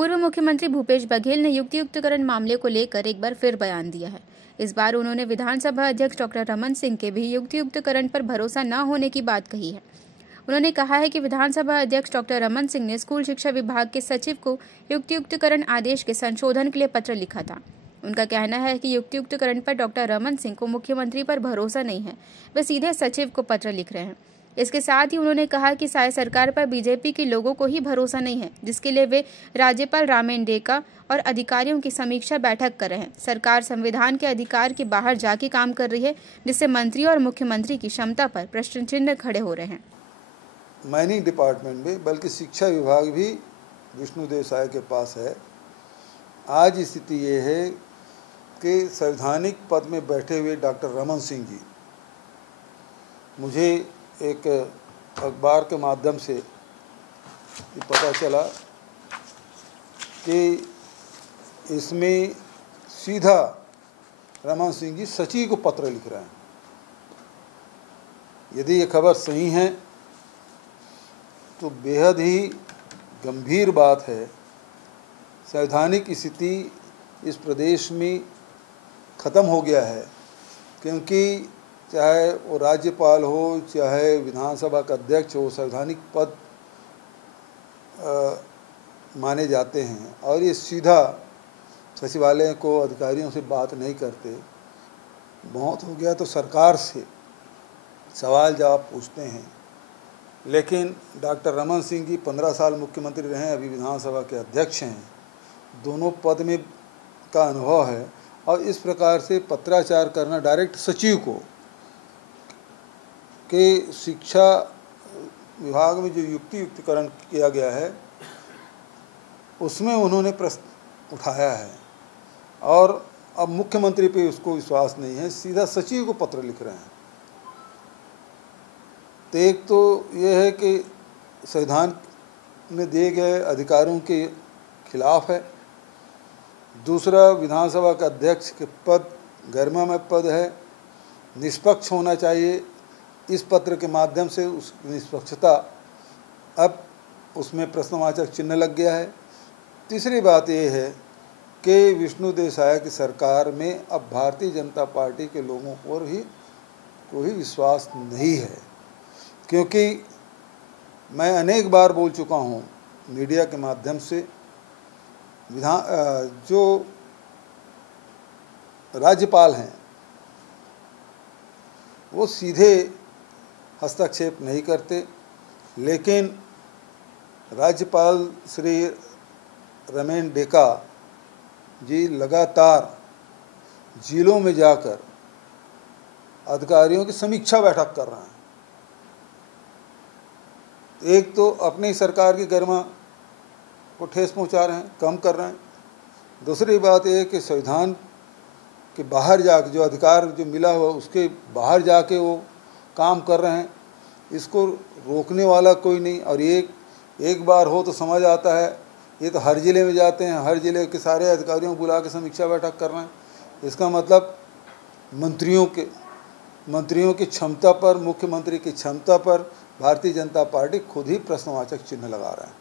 पूर्व मुख्यमंत्री भूपेश बघेल ने युक्तियुक्तकरण मामले को लेकर एक बार फिर बयान दिया है। इस बार उन्होंने विधानसभा अध्यक्ष डॉक्टर रमन सिंह के भी युक्तियुक्तकरण पर भरोसा न होने की बात कही है। उन्होंने कहा है कि विधानसभा अध्यक्ष डॉक्टर रमन सिंह ने स्कूल शिक्षा विभाग के सचिव को युक्तियुक्तकरण आदेश के संशोधन के लिए पत्र लिखा था। उनका कहना है कि युक्तियुक्तकरण पर डॉक्टर रमन सिंह को मुख्यमंत्री पर भरोसा नहीं है, वे सीधे सचिव को पत्र लिख रहे हैं। इसके साथ ही उन्होंने कहा कि शायद सरकार पर बीजेपी के लोगों को ही भरोसा नहीं है, जिसके लिए वे राज्यपाल रामेन डेका और अधिकारियों की समीक्षा बैठक कर रहे हैं। सरकार संविधान के अधिकार के बाहर जाके काम कर रही है, जिससे मंत्री और मुख्यमंत्री की क्षमता पर प्रश्न चिन्ह खड़े हो रहे हैं। माइनिंग डिपार्टमेंट में बल्कि शिक्षा विभाग भी विष्णुदेव साय के पास है। आज स्थिति ये है कि संवैधानिक पद में बैठे हुए डॉक्टर रमन सिंह जी, मुझे एक अखबार के माध्यम से ये पता चला कि इसमें सीधा रमन सिंह जी सचिव को पत्र लिख रहे हैं। यदि ये खबर सही है तो बेहद ही गंभीर बात है। संवैधानिक स्थिति इस प्रदेश में ख़त्म हो गया है, क्योंकि चाहे वो राज्यपाल हो, चाहे विधानसभा का अध्यक्ष हो, संवैधानिक पद माने जाते हैं और ये सीधा सचिवालय को अधिकारियों से बात नहीं करते। बहुत हो गया तो सरकार से सवाल जवाब पूछते हैं। लेकिन डॉक्टर रमन सिंह जी 15 साल मुख्यमंत्री रहे, अभी विधानसभा के अध्यक्ष हैं, दोनों पद में का अनुभव है और इस प्रकार से पत्राचार करना डायरेक्ट सचिव को कि शिक्षा विभाग में जो युक्तियुक्तकरण किया गया है उसमें उन्होंने प्रश्न उठाया है और अब मुख्यमंत्री पे उसको विश्वास नहीं है, सीधा सचिव को पत्र लिख रहे हैं। तो एक तो ये है कि संविधान में दिए गए अधिकारों के खिलाफ है, दूसरा विधानसभा का अध्यक्ष के पद गरिमामय पद है, निष्पक्ष होना चाहिए। इस पत्र के माध्यम से उस निष्पक्षता अब उसमें प्रश्नवाचक चिन्ह लग गया है। तीसरी बात यह है कि विष्णुदेव साय की सरकार में अब भारतीय जनता पार्टी के लोगों पर ही कोई विश्वास नहीं है, क्योंकि मैं अनेक बार बोल चुका हूँ मीडिया के माध्यम से, जो राज्यपाल हैं वो सीधे हस्तक्षेप नहीं करते, लेकिन राज्यपाल श्री रामेन डेका जी लगातार जिलों में जाकर अधिकारियों की समीक्षा बैठक कर रहे हैं। एक तो अपनी सरकार की गरिमा को ठेस पहुंचा रहे हैं, कम कर रहे हैं। दूसरी बात यह कि संविधान के बाहर जाके जो अधिकार जो मिला हुआ उसके बाहर जाके वो काम कर रहे हैं, इसको रोकने वाला कोई नहीं। और एक बार हो तो समझ आता है, ये तो हर ज़िले में जाते हैं, हर ज़िले के सारे अधिकारियों को बुला के समीक्षा बैठक कर रहे हैं। इसका मतलब मंत्रियों की क्षमता पर, मुख्यमंत्री की क्षमता पर भारतीय जनता पार्टी खुद ही प्रश्नवाचक चिन्ह लगा रहा है।